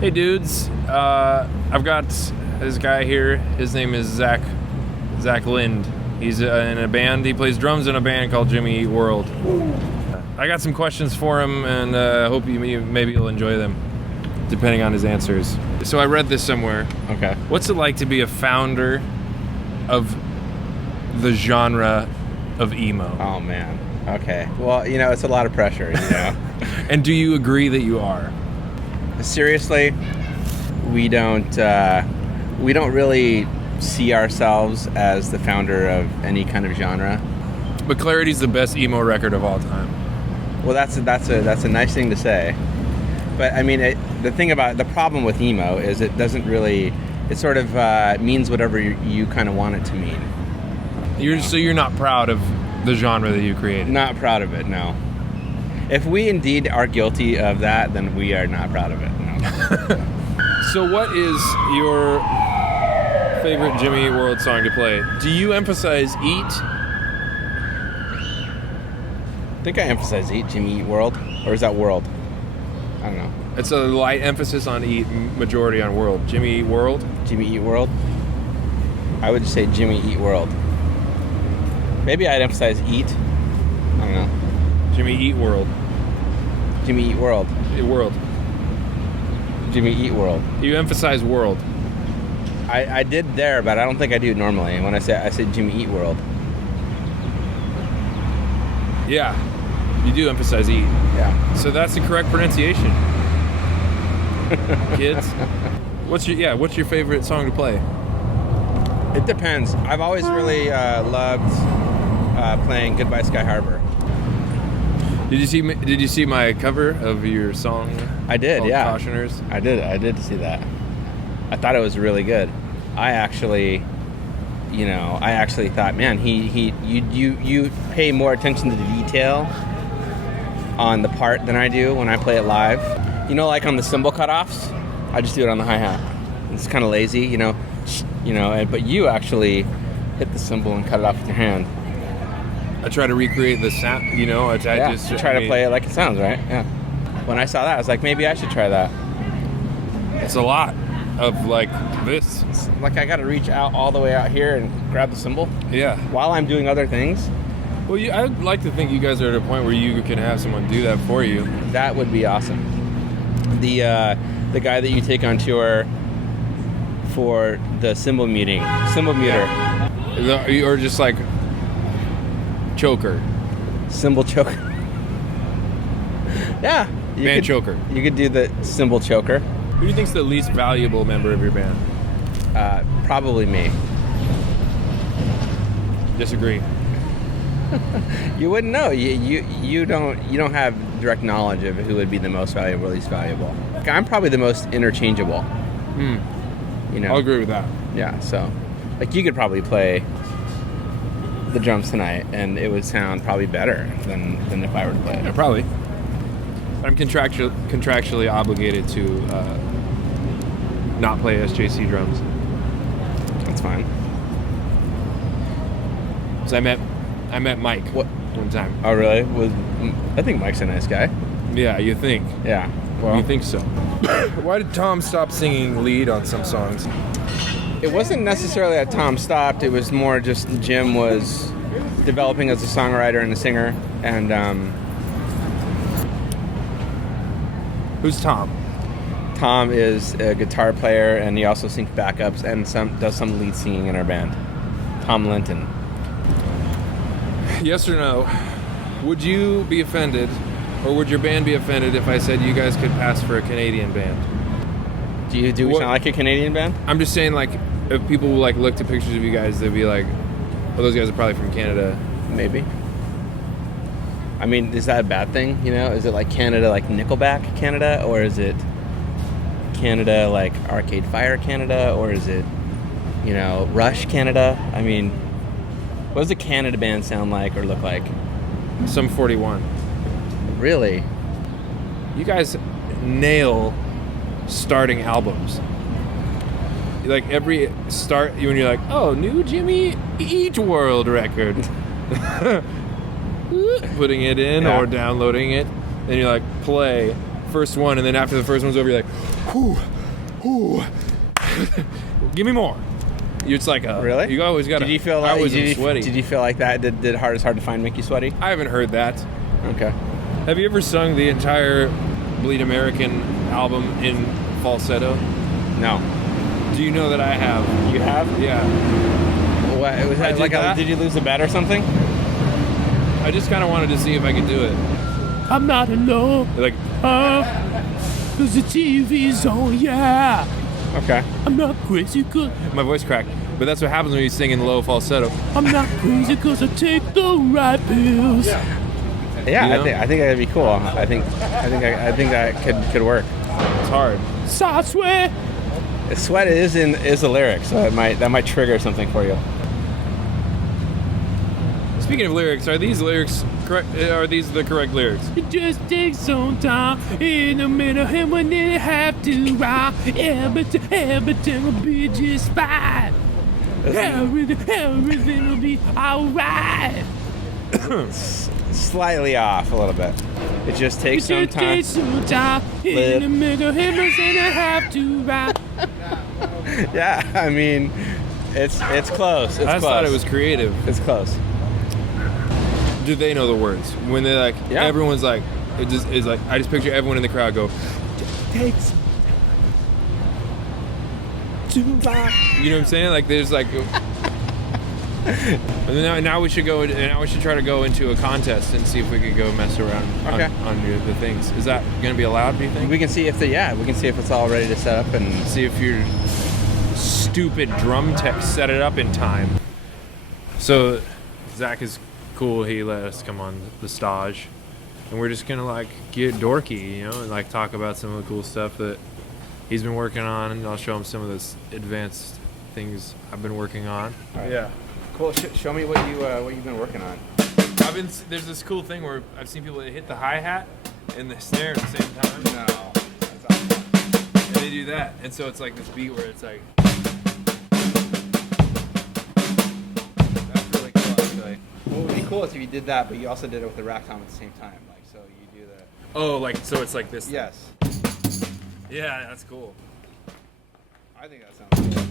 Hey dudes, I've got this guy here. His name is Zach Lind. He's in a band. He plays drums in a band called Jimmy Eat World. I got some questions for him, and I hope maybe you'll enjoy them, depending on his answers. So I read this somewhere. Okay. What's it like to be a founder of the genre of emo? Oh, man. Okay. Well, it's a lot of pressure, And do you agree that you are? Seriously, we don't really see ourselves as the founder of any kind of genre. But Clarity's the best emo record of all time. Well, that's a nice thing to say. But I mean, the problem with emo is it doesn't really. It sort of means whatever you kind of want it to mean. So you're not proud of the genre that you created? Not proud of it, no. If we indeed are guilty of that, then we are not proud of it, no. So what is your favorite Jimmy Eat World song to play? Do you emphasize eat? I think I emphasize eat, Jimmy Eat World. Or is that world? I don't know. It's a light emphasis on eat, majority on world. Jimmy Eat World? Jimmy Eat World? I would say Jimmy Eat World. Maybe I'd emphasize eat. I don't know. Jimmy Eat World. Jimmy Eat World. World. Jimmy Eat World. You emphasize world. I did there, but I don't think I do normally. When I say Jimmy Eat World. Yeah, you do emphasize eat. Yeah. So that's the correct pronunciation. Kids, what's your favorite song to play? It depends. I've always really loved playing Goodbye Sky Harbor. Did you see my cover of your song? I did, yeah. Cautioners. I did see that. I thought it was really good. I actually thought, man, you pay more attention to the detail on the part than I do when I play it live. Like on the cymbal cutoffs, I just do it on the hi-hat. It's kind of lazy, but you actually hit the cymbal and cut it off with your hand. I try to recreate the sound, I just try to play it like it sounds, right? Yeah. When I saw that, I was like, maybe I should try that. It's a lot of like this. It's like I got to reach out all the way out here and grab the cymbal. Yeah. While I'm doing other things. Well, I'd like to think you guys are at a point where you can have someone do that for you. That would be awesome. The guy that you take on tour for the cymbal muter. Or just like choker. Cymbal choker. Yeah. Choker. You could do the cymbal choker. Who do you think's the least valuable member of your band? Probably me. Disagree. You wouldn't know. You don't have direct knowledge of who would be the most valuable or least valuable. I'm probably the most interchangeable. I'll agree with that. Yeah. So, you could probably play the drums tonight, and it would sound probably better than if I were to play it. Yeah, probably. I'm contractually obligated to not play SJC drums. That's fine. So I met Mike one time. Oh, really? I think Mike's a nice guy. Yeah, you think? Yeah. Well, you think so? Why did Tom stop singing lead on some songs? It wasn't necessarily that Tom stopped. It was more just Jim was developing as a songwriter and a singer. And who's Tom? Tom is a guitar player, and he also sings backups and does some lead singing in our band. Tom Linton. Yes or no? Would you be offended, or would your band be offended if I said you guys could pass for a Canadian band? Do we sound like a Canadian band? I'm just saying, if people looked at pictures of you guys, they'd be like, "Oh, those guys are probably from Canada." Maybe. I mean, is that a bad thing? Is it like Canada, like Nickelback Canada, or is it Canada like Arcade Fire Canada, or is it, Rush Canada? I mean, what does a Canada band sound like or look like? Sum 41. Really? You guys nail starting albums. Every start, when you're like, oh, new Jimmy Eat World record. Putting it in or downloading it. Then you're like, play. first one, and then after the first one's over, you're like, whoo, whoo, give me more. It's like a Really? You always got to. Did you feel like I was did sweaty. you feel like that? Did Hard is Hard to Find make you sweaty? I haven't heard that. Okay. Have you ever sung the entire Bleed American album in falsetto? No. Do you know that I have? You have? Yeah. What was that? did that. Did you lose a bet or something? I just kind of wanted to see if I could do it. I'm not alone, Like, cause the TV's on, yeah. Okay. I'm not crazy cause my voice cracked. But that's what happens when you sing in low falsetto. I'm not crazy cause I take the right pills. Yeah, You know? I think that'd be cool. I think that could work. It's hard. So I swear, Sweat is the lyric, so that might trigger something for you. Speaking of lyrics, are these lyrics correct? Are these the correct lyrics? it just takes some time in the middle and when it have to ride. Everything will be just fine. Everything will be alright. Slightly off a little bit. It just takes some It just time. takes some time in the middle and when it have to ride. Yeah, I mean, it's close. It's I just close. thought it was creative. It's close. Do they know the words? When they're like, Yeah. everyone's like, it's like, I just picture everyone in the crowd go, Takes too long. you know what I'm saying? Like, there's like, and then now we should go. Now we should try to go into a contest and see if we could go mess around Okay. on the things. Is that going to be allowed? Do you think? We can see if it's all ready to set up and See if your stupid drum tech set it up in time. So Zach is cool. He let us come on the stage, and we're just gonna like get dorky, you know, and like talk about some of the cool stuff that he's been working on, and I'll show him some of this advanced things I've been working on. Right. Yeah. Cool. Show me what you've been working on. There's this cool thing where I've seen people that hit the hi-hat and the snare at the same time. No. That's awesome. And they do that. And so it's like this beat where it's like, That's really cool, actually. What would be cool is if you did that, but you also did it with the rack tom at the same time. Like, so you do the. oh, like, so it's like this. Yes. Yeah, that's cool. I think that sounds cool.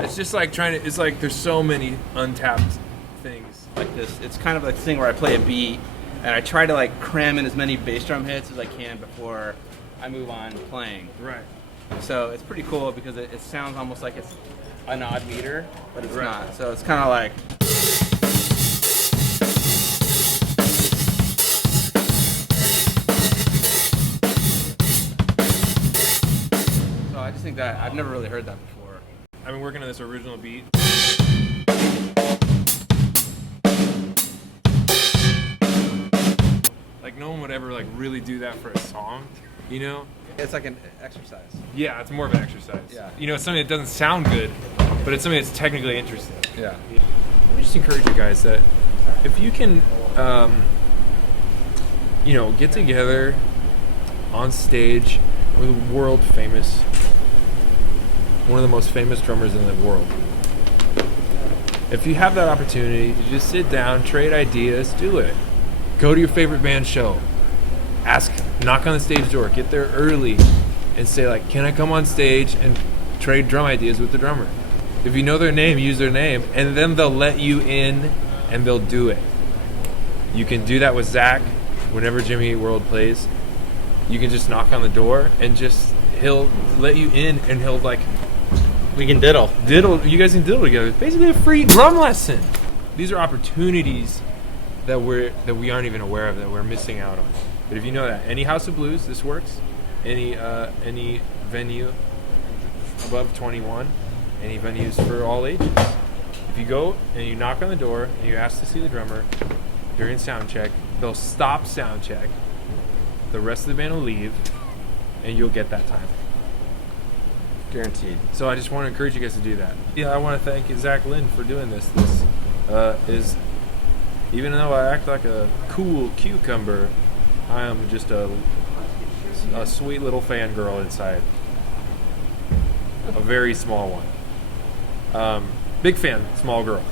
It's just like it's like there's so many untapped things. Like this. It's kind of like the thing where I play a beat and I try to like cram in as many bass drum hits as I can before I move on playing. Right. So it's pretty cool because it sounds almost like it's an odd meter, but it's Right. not. So it's kind of like. So I just think that I've never really heard that before. I've been working on this original beat. Like no one would ever like really do that for a song, you know? It's like an exercise. Yeah, it's more of an exercise. Yeah. You know, it's something that doesn't sound good, but it's something that's technically interesting. Yeah. Let me just encourage you guys that if you can, you know, get together on stage with a world famous, one of the most famous drummers in the world. If you have that opportunity to just sit down, trade ideas, do it. Go to your favorite band show. Ask, knock on the stage door, get there early, and say like, can I come on stage and trade drum ideas with the drummer? If you know their name, use their name, and then they'll let you in and they'll do it. You can do that with Zach whenever Jimmy Eat World plays. You can just knock on the door and he'll let you in and he'll like We can diddle. you guys can diddle together. It's basically a free drum lesson. These are opportunities that we aren't even aware of, that we're missing out on. But if you know that any House of Blues, this works. Any venue above 21, any venues for all ages. If you go and you knock on the door and you ask to see the drummer during sound check, they'll stop sound check. The rest of the band will leave, and you'll get that time. Guaranteed. So I just want to encourage you guys to do that. Yeah, I want to thank Zach Lind for doing this. This is, even though I act like a cool cucumber, I am just a sweet little fangirl inside. A very small one. Big fan, small girl.